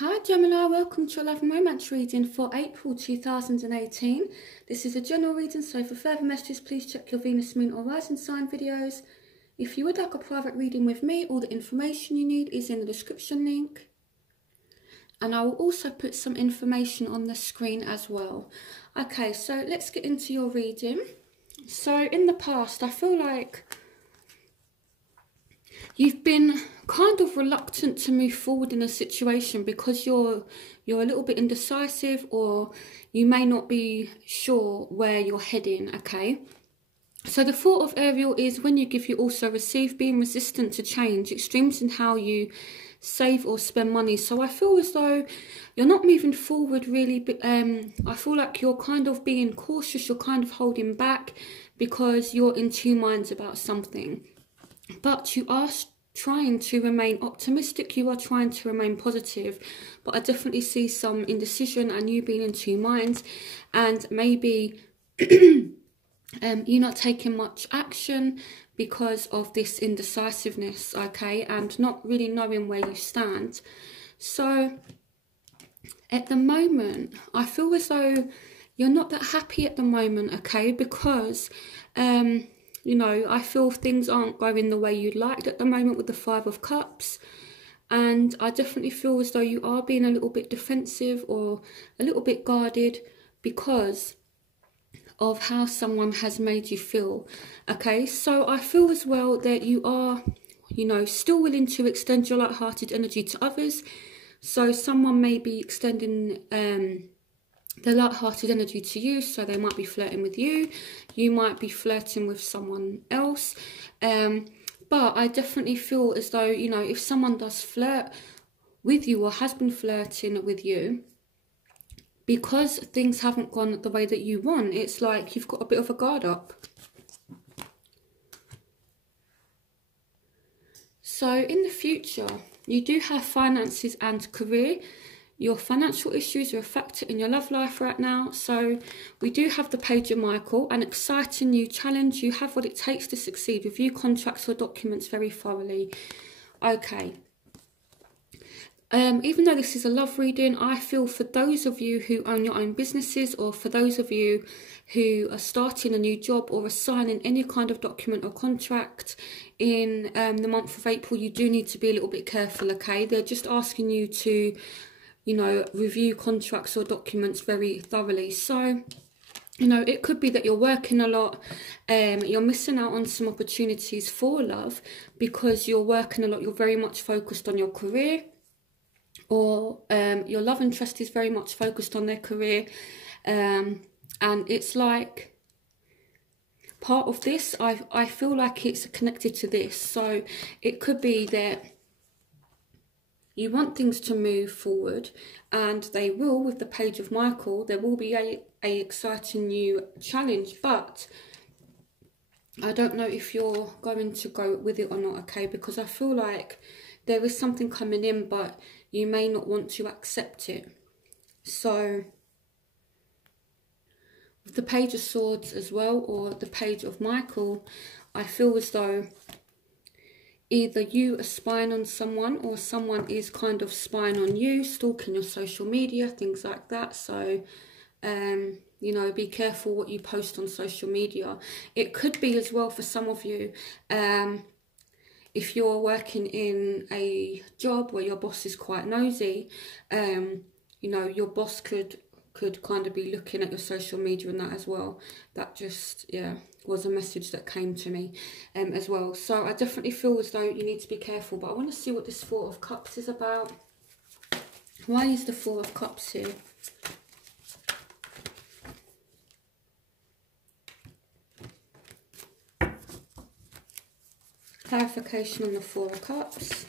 Hi Gemini, welcome to your love and romance reading for April 2018. This is a general reading, so for further messages please check your Venus, Moon or Rising sign videos. If you would like a private reading with me, all the information you need is in the description link. And I will also put some information on the screen as well. Okay, so let's get into your reading. So in the past, I feel like you've been kind of reluctant to move forward in a situation because you're a little bit indecisive, or you may not be sure where you're heading, okay? So the thought of Ariel is when you give, you also receive, being resistant to change, extremes in how you save or spend money. So I feel as though you're not moving forward really, but I feel like you're kind of being cautious, you're kind of holding back because you're in two minds about something. But you are trying to remain optimistic, you are trying to remain positive, but I definitely see some indecision and you being in two minds, and maybe you're not taking much action because of this indecisiveness, okay, and not really knowing where you stand. So at the moment, I feel as though you're not that happy at the moment, okay, because you know, I feel things aren't going the way you'd like at the moment with the Five of Cups. And I definitely feel as though you are being a little bit defensive or a little bit guarded because of how someone has made you feel. Okay, so I feel as well that you are, you know, still willing to extend your light-hearted energy to others. So someone may be extending the light-hearted energy to you, so they might be flirting with you, you might be flirting with someone else, but I definitely feel as though, you know, if someone does flirt with you or has been flirting with you, because things haven't gone the way that you want, it's like you've got a bit of a guard up. So in the future, you do have finances and career. Your financial issues are a factor in your love life right now. So we do have the Page of Michael, an exciting new challenge. You have what it takes to succeed. Review contracts or documents very thoroughly. Okay. Even though this is a love reading, I feel for those of you who own your own businesses, or for those of you who are starting a new job or are signing any kind of document or contract in the month of April, you do need to be a little bit careful, okay? They're just asking you to, you know, review contracts or documents very thoroughly. So, you know, it could be that you're working a lot, you're missing out on some opportunities for love because you're working a lot, you're very much focused on your career, or your love interest is very much focused on their career, and it's like part of this, I feel like it's connected to this. So it could be that you want things to move forward, and they will with the Page of Michael. There will be a exciting new challenge, but I don't know if you're going to go with it or not, okay? Because I feel like there is something coming in, but you may not want to accept it. So with the Page of Swords as well, or the Page of Michael, I feel as though either you are spying on someone, or someone is kind of spying on you, stalking your social media, things like that. So, you know, be careful what you post on social media. It could be as well for some of you, if you're working in a job where your boss is quite nosy, you know, your boss could kind of be looking at your social media and that as well. That just, yeah, was a message that came to me as well. So I definitely feel as though you need to be careful, but I want to see what this Four of Cups is about. Why is the Four of Cups here? Clarification on the Four of Cups.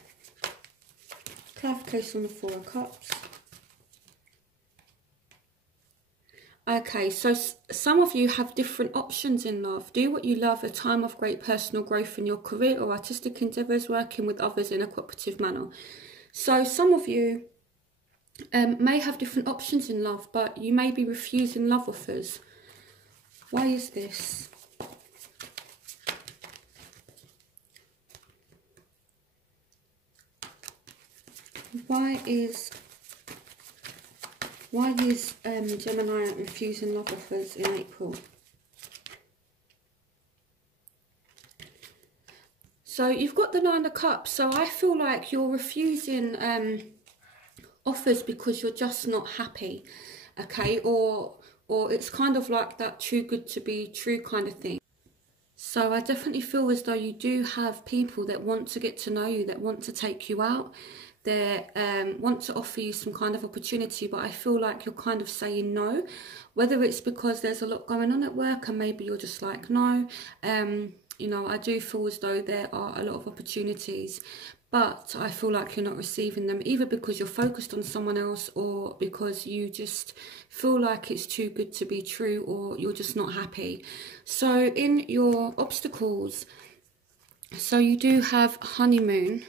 Clarification on the Four of Cups. Okay, so some of you have different options in love. Do what you love, a time of great personal growth in your career or artistic endeavours, working with others in a cooperative manner. So some of you may have different options in love, but you may be refusing love offers. Why is this? Why is Why is Gemini refusing love offers in April? So you've got the Nine of Cups. So I feel like you're refusing offers because you're just not happy, okay? Or it's kind of like that too good to be true kind of thing. So I definitely feel as though you do have people that want to get to know you, that want to take you out, that want to offer you some kind of opportunity, but I feel like you're kind of saying no, whether it's because there's a lot going on at work and maybe you're just like, no. You know, I do feel as though there are a lot of opportunities, but I feel like you're not receiving them, either because you're focused on someone else or because you just feel like it's too good to be true, or you're just not happy. So in your obstacles, so you do have honeymoon.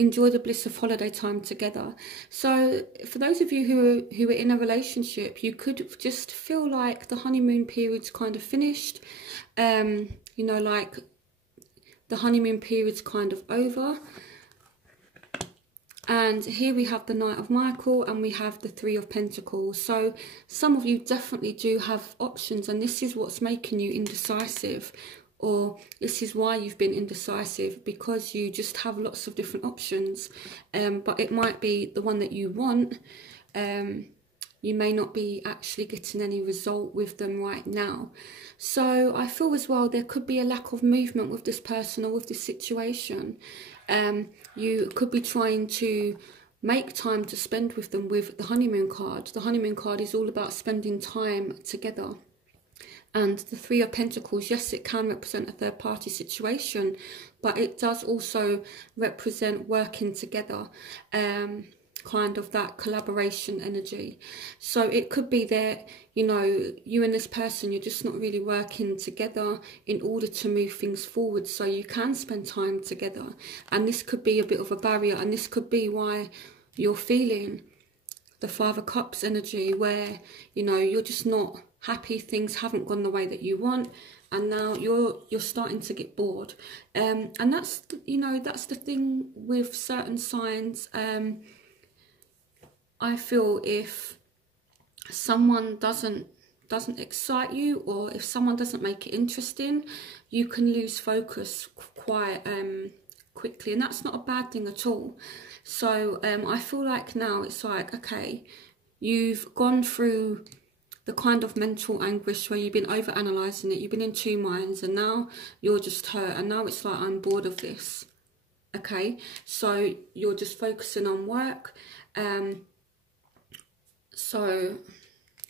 Enjoy the bliss of holiday time together. So for those of you who are in a relationship, you could just feel like the honeymoon period's kind of finished. You know, like the honeymoon period's kind of over. And here we have the Knight of Michael and we have the Three of Pentacles. So some of you definitely do have options, and this is what's making you indecisive. Or this is why you've been indecisive, because you just have lots of different options. But it might be the one that you want. You may not be actually getting any result with them right now. So I feel as well there could be a lack of movement with this person or with this situation. You could be trying to make time to spend with them with the honeymoon card. The honeymoon card is all about spending time together. And the Three of Pentacles, yes, it can represent a third-party situation, but it does also represent working together, kind of that collaboration energy. So it could be that, you know, you and this person, you're just not really working together in order to move things forward so you can spend time together. And this could be a bit of a barrier, and this could be why you're feeling the Five of Cups energy, where, you know, you're just not happy, things haven't gone the way that you want, and now you're starting to get bored. And that's, you know, that's the thing with certain signs. I feel if someone doesn't excite you, or if someone doesn't make it interesting, you can lose focus quite quickly, and that's not a bad thing at all. So I feel like now it's like, okay, you've gone through the kind of mental anguish where you've been over-analysing it, you've been in two minds, and now you're just hurt, and now it's like, I'm bored of this, okay? So you're just focusing on work. So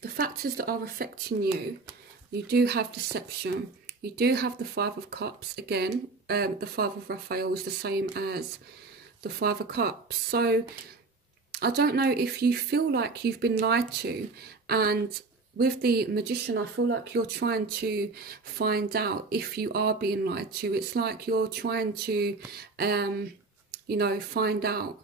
the factors that are affecting you, you do have deception, you do have the Five of Cups, again, the Five of Raphael is the same as the Five of Cups. So I don't know if you feel like you've been lied to, and with the Magician, I feel like you're trying to find out if you are being lied to. It's like you're trying to, you know, find out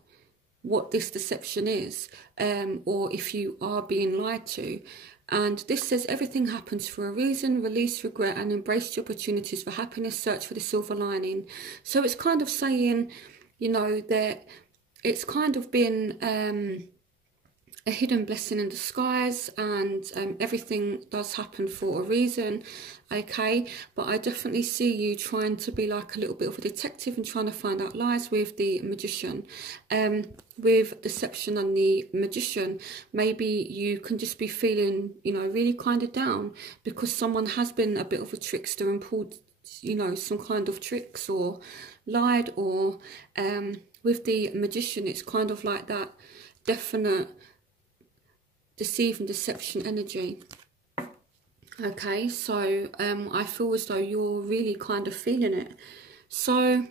what this deception is, or if you are being lied to. And this says everything happens for a reason. Release regret and embrace the opportunities for happiness. Search for the silver lining. So it's kind of saying, you know, that it's kind of been a hidden blessing in disguise, and everything does happen for a reason, okay? But I definitely see you trying to be like a little bit of a detective and trying to find out lies with the Magician. With deception and the Magician, maybe you can just be feeling, you know, really kind of down because someone has been a bit of a trickster and pulled, you know, some kind of tricks or lied, or with the Magician, it's kind of like that definite deceive and deception energy. Okay, so I feel as though you're really kind of feeling it. So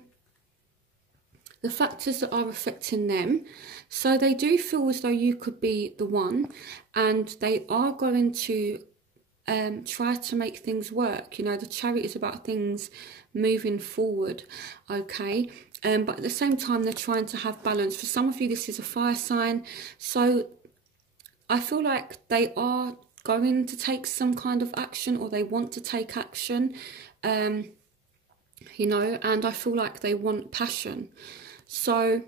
the factors that are affecting them, so they do feel as though you could be the one, and they are going to try to make things work. You know, the Chariot is about things moving forward, okay? But at the same time, they're trying to have balance. For some of you, this is a fire sign, so I feel like they are going to take some kind of action, or they want to take action, you know, and I feel like they want passion. So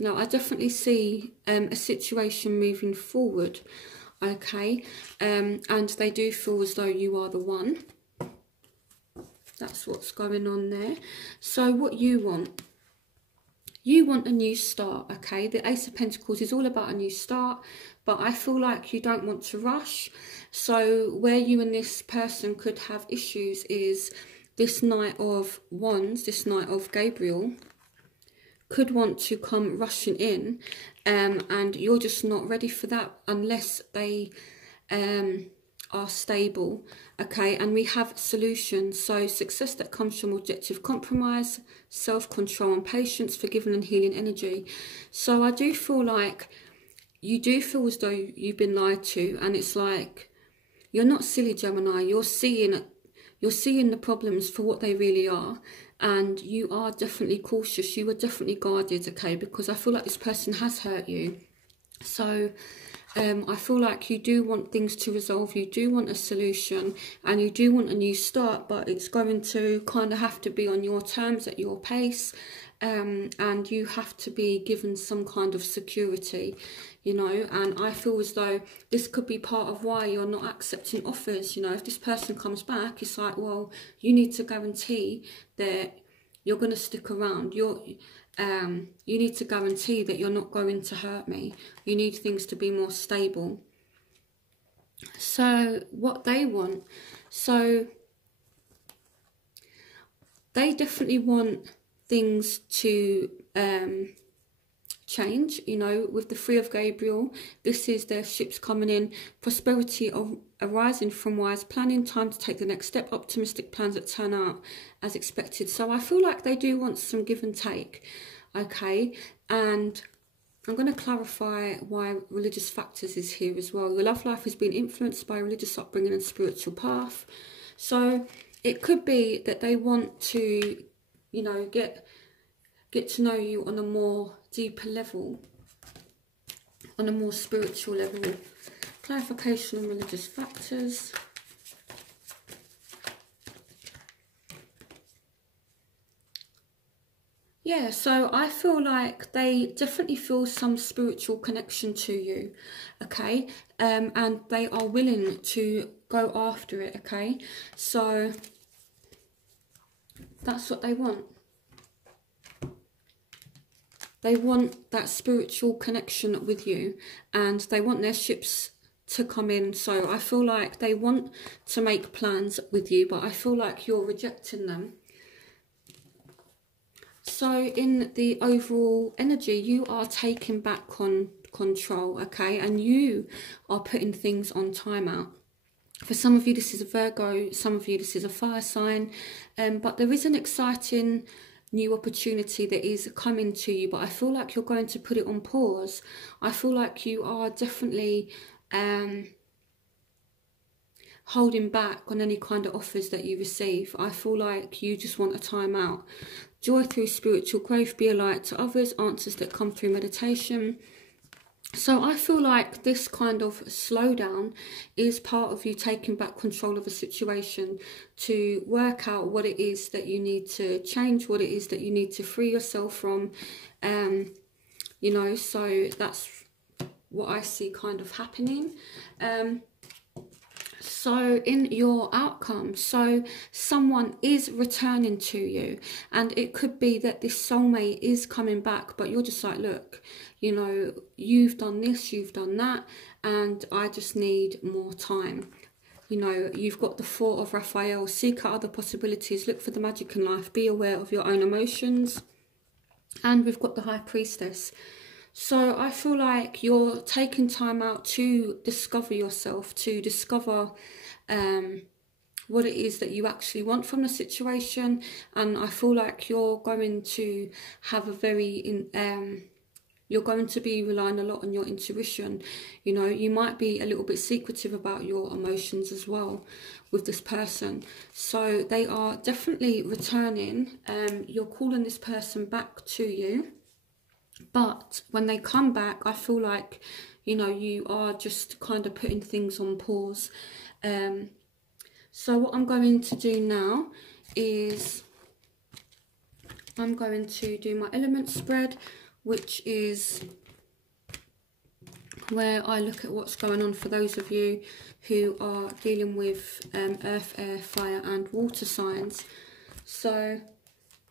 You know, I definitely see a situation moving forward, okay? And they do feel as though you are the one. That's what's going on there. So what you want a new start, okay? The Ace of Pentacles is all about a new start, but I feel like you don't want to rush. So where you and this person could have issues is this Knight of Wands, this Knight of Gabriel, could want to come rushing in, and you're just not ready for that unless they are stable, okay? And we have solutions. So success that comes from objective compromise, self-control and patience, forgiving and healing energy. So I do feel like you do feel as though you've been lied to, and it's like you're not silly, Gemini. You're seeing the problems for what they really are, and you are definitely cautious. You are definitely guarded, okay? Because I feel like this person has hurt you. So I feel like you do want things to resolve, you do want a solution, and you do want a new start, but it's going to kind of have to be on your terms, at your pace, and you have to be given some kind of security, you know. And I feel as though this could be part of why you're not accepting offers. You know, if this person comes back, it's like, well, you need to guarantee that you're going to stick around. You need to guarantee that you're not going to hurt me. You need things to be more stable. So what they want, so they definitely want things to change, you know. With the Three of Gabriel, this is their ships coming in, prosperity arising from wise planning, time to take the next step, optimistic plans that turn out as expected. So I feel like they do want some give and take, okay? And I'm going to clarify why religious factors is here as well. Your love life has been influenced by religious upbringing and spiritual path. So it could be that they want to, you know, get to know you on a more deeper level, on a more spiritual level. Clarification on religious factors. Yeah, so I feel like they definitely feel some spiritual connection to you, okay? And they are willing to go after it, okay? So that's what they want. They want that spiritual connection with you, and they want their ships to come in. So I feel like they want to make plans with you, but I feel like you're rejecting them. So in the overall energy, you are taking back control, okay? And you are putting things on timeout. For some of you, this is a Virgo. Some of you, this is a fire sign. But there is an exciting new opportunity that is coming to you, but I feel like you're going to put it on pause. I feel like you are definitely holding back on any kind of offers that you receive. I feel like you just want a time out. Joy through spiritual growth, be a light to others, answers that come through meditation. So I feel like this kind of slowdown is part of you taking back control of a situation to work out what it is that you need to change, what it is that you need to free yourself from, you know. So that's what I see kind of happening. So in your outcome, so someone is returning to you, and it could be that this soulmate is coming back, but you're just like, look, you know, you've done this, you've done that, and I just need more time. You know, you've got the Four of Raphael, seek out other possibilities, look for the magic in life, be aware of your own emotions. And we've got the High Priestess. So I feel like you're taking time out to discover yourself, to discover what it is that you actually want from the situation. And I feel like you're going to have a very, you're going to be relying a lot on your intuition. You know, you might be a little bit secretive about your emotions as well with this person. So they are definitely returning. You're calling this person back to you. But when they come back, I feel like, you know, you are just kind of putting things on pause. So what I'm going to do now is I'm going to do my element spread which is where I look at what's going on for those of you who are dealing with earth, air, fire and water signs. So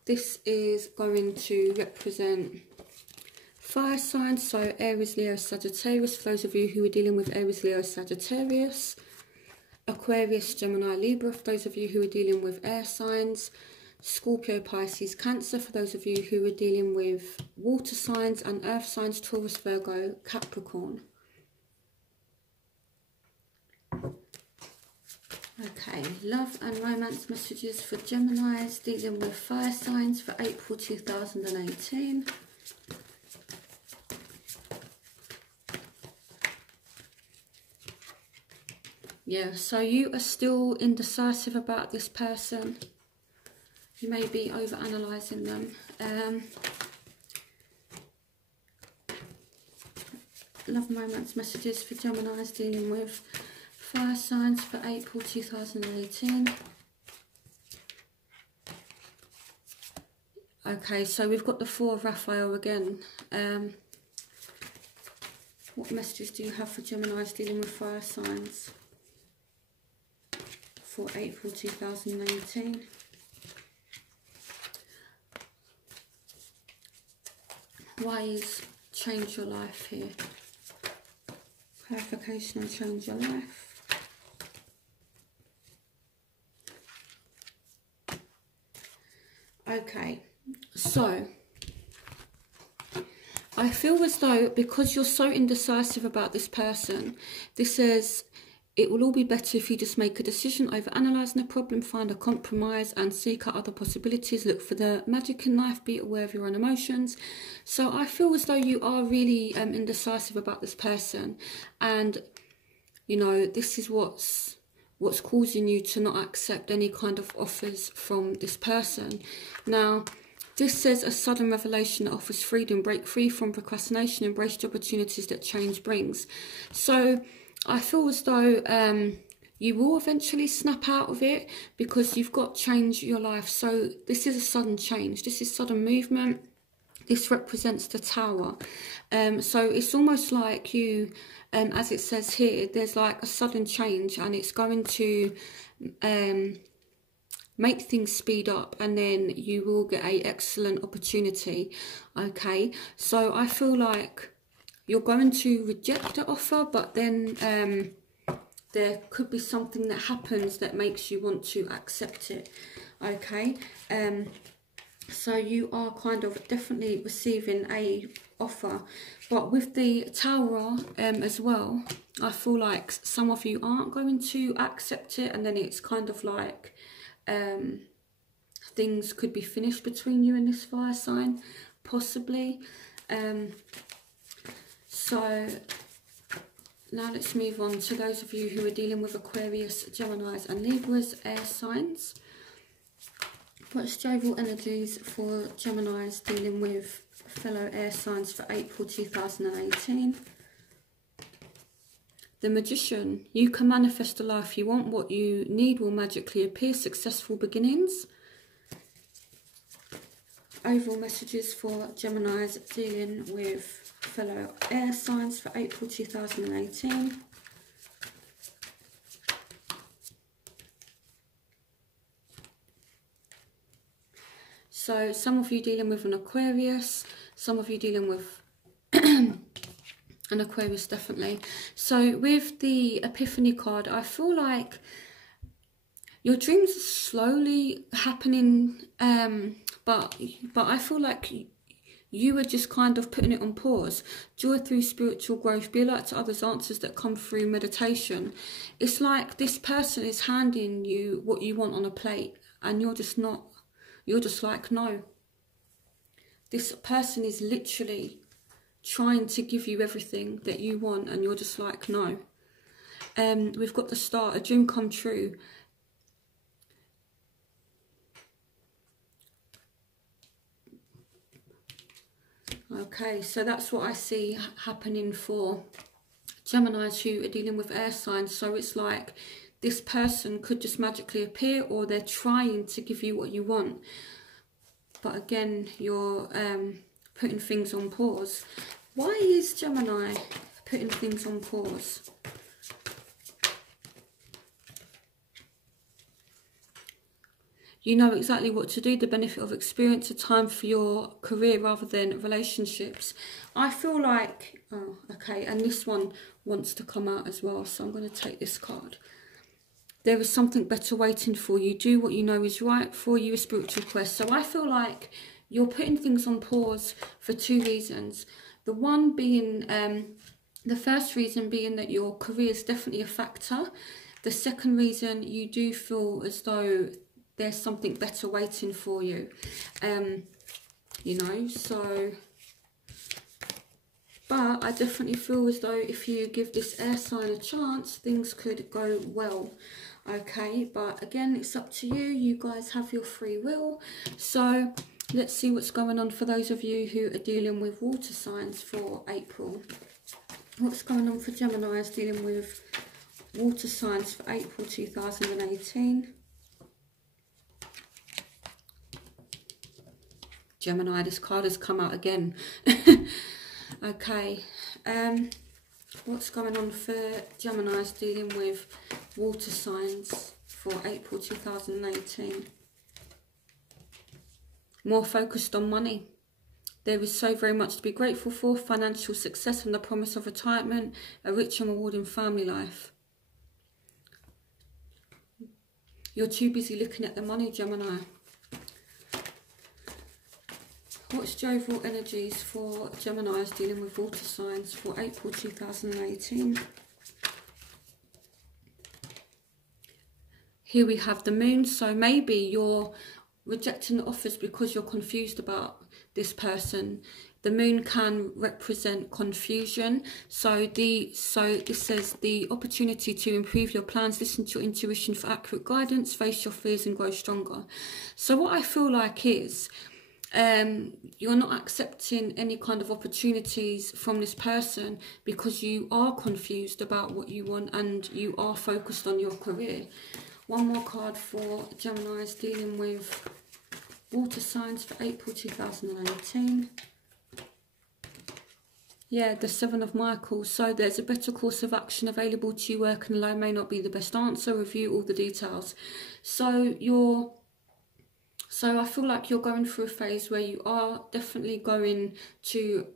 this is going to represent fire signs, so Aries, Leo, Sagittarius, for those of you who are dealing with Aries, Leo, Sagittarius. Aquarius, Gemini, Libra, for those of you who are dealing with air signs. Scorpio, Pisces, Cancer, for those of you who are dealing with water signs, and earth signs, Taurus, Virgo, Capricorn. Okay, love and romance messages for Geminis dealing with fire signs for April 2018. Yeah, so you are still indecisive about this person. You may be over-analysing them. Love and romance messages for Geminis dealing with fire signs for April 2018. Okay, so we've got the Four of Raphael again. What messages do you have for Geminis dealing with fire signs for April 2018? Why is change your life here? Clarification and change your life. Okay, so I feel as though because you're so indecisive about this person, this says it will all be better if you just make a decision over analysing the problem, find a compromise and seek out other possibilities. Look for the magic in life, be aware of your own emotions. So I feel as though you are really indecisive about this person, and you know, this is what's causing you to not accept any kind of offers from this person. Now, this says a sudden revelation that offers freedom. Break free from procrastination, embrace the opportunities that change brings. So I feel as though you will eventually snap out of it because you've got change in your life. So this is a sudden change. This is sudden movement. This represents the Tower. So it's almost like you, as it says here, there's like a sudden change and it's going to make things speed up, and then you will get an excellent opportunity. Okay, so I feel like you're going to reject the offer, but then there could be something that happens that makes you want to accept it. Okay, so you are kind of definitely receiving a offer, but with the Tower as well, I feel like some of you aren't going to accept it, and then it's kind of like things could be finished between you and this fire sign, possibly. So now let's move on to those of you who are dealing with Aquarius, Geminis and Libras, air signs. What's the overall energies for Geminis dealing with fellow air signs for April 2018? The Magician. You can manifest the life you want. What you need will magically appear. Successful beginnings. Overall messages for Geminis dealing with fellow air signs for April 2018. So some of you dealing with an Aquarius, some of you dealing with an Aquarius, definitely. So with the Epiphany card, I feel like your dreams are slowly happening, but I feel like you are just kind of putting it on pause. Joy through spiritual growth. Be alert to others' answers that come through meditation. It's like this person is handing you what you want on a plate, and you're just not. You're just like, no. This person is literally trying to give you everything that you want, and you're just like, no. We've got the Star, a dream come true. Okay, so that's what I see happening for Geminis who are dealing with air signs. So it's like this person could just magically appear, or they're trying to give you what you want. But again, you're putting things on pause. Why is Gemini putting things on pause? You know exactly what to do, the benefit of experience, a time for your career rather than relationships. I feel like, oh, okay, and this one wants to come out as well, so I'm going to take this card. There is something better waiting for you. Do what you know is right for you, a spiritual quest. So I feel like you're putting things on pause for 2 reasons. The one being, the first reason being that your career is definitely a factor. The second reason, you do feel as though there's something better waiting for you, you know, so, but I definitely feel as though if you give this air sign a chance, things could go well, okay, but again, it's up to you. You guys have your free will. So let's see what's going on for those of you who are dealing with water signs for April. What's going on for Gemini is dealing with water signs for April 2018. Gemini, this card has come out again. Okay, what's going on for Geminis dealing with water signs for April 2018? More focused on money. There is so very much to be grateful for. Financial success and the promise of retirement. A rich and rewarding family life. You're too busy looking at the money, Gemini. What's jovial energies for Geminis dealing with water signs for April 2018? Here we have the moon. So maybe you're rejecting the offers because you're confused about this person. The moon can represent confusion. So this says the opportunity to improve your plans, listen to your intuition for accurate guidance, face your fears and grow stronger. So what I feel like is, you're not accepting any kind of opportunities from this person because you are confused about what you want and you are focused on your career. One more card for Geminis dealing with water signs for April 2018. Yeah, the Seven of Michaels. So there's a better course of action available to you. Working alone may not be the best answer. Review all the details. So I feel like you're going through a phase where you are definitely going to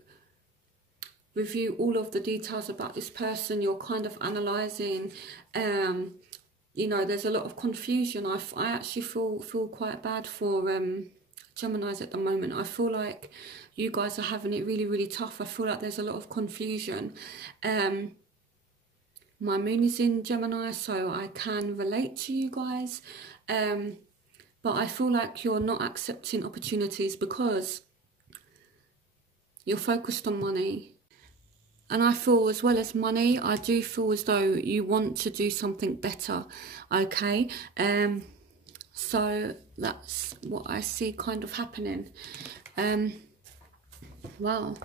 review all of the details about this person. You're kind of analysing, you know, there's a lot of confusion. I actually feel quite bad for Geminis at the moment. I feel like you guys are having it really, really tough. I feel like there's a lot of confusion. My moon is in Gemini, so I can relate to you guys. But I feel like you're not accepting opportunities because you're focused on money. And I feel as well as money, I do feel as though you want to do something better, okay? So that's what I see kind of happening. Wow,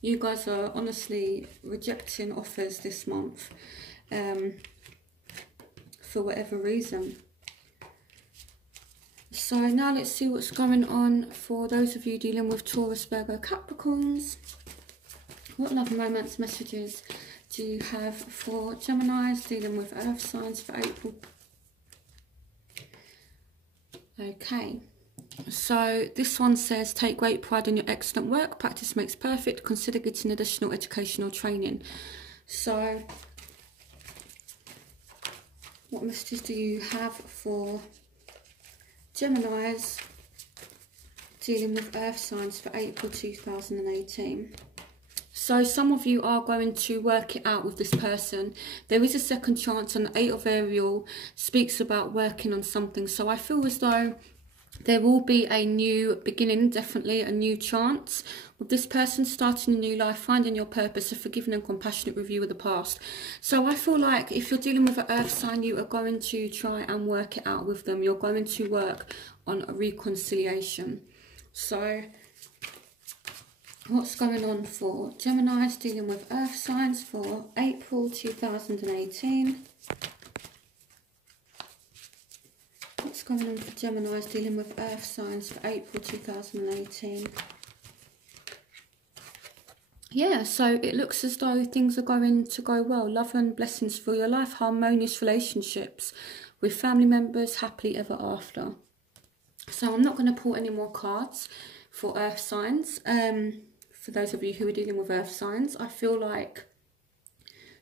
you guys are honestly rejecting offers this month for whatever reason. So now let's see what's going on for those of you dealing with Taurus, Virgo, Capricorns. What love and romance messages do you have for Geminis dealing with earth signs for April? Okay, so this one says, take great pride in your excellent work. Practice makes perfect. Consider getting additional educational training. So what messages do you have for Geminis dealing with earth signs for April 2018? So some of you are going to work it out with this person. There is a second chance, and the 8 of Ariel speaks about working on something. So I feel as though there will be a new beginning, definitely a new chance with this person, starting a new life, finding your purpose, a forgiving and compassionate review of the past. So I feel like if you're dealing with an earth sign, you are going to try and work it out with them. You're going to work on a reconciliation. So what's going on for Geminis dealing with earth signs for April 2018? What's going on for Geminis dealing with earth signs for April 2018? yeah, so it looks as though things are going to go well. Love and blessings for your life, harmonious relationships with family members, happily ever after. So I'm not going to pull any more cards for earth signs. For those of you who are dealing with earth signs, I feel like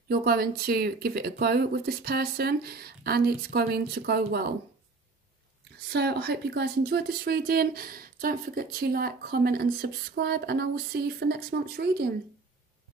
you're going to give it a go with this person and it's going to go well. So I hope you guys enjoyed this reading. Don't forget to like, comment and subscribe, and I will see you for next month's reading.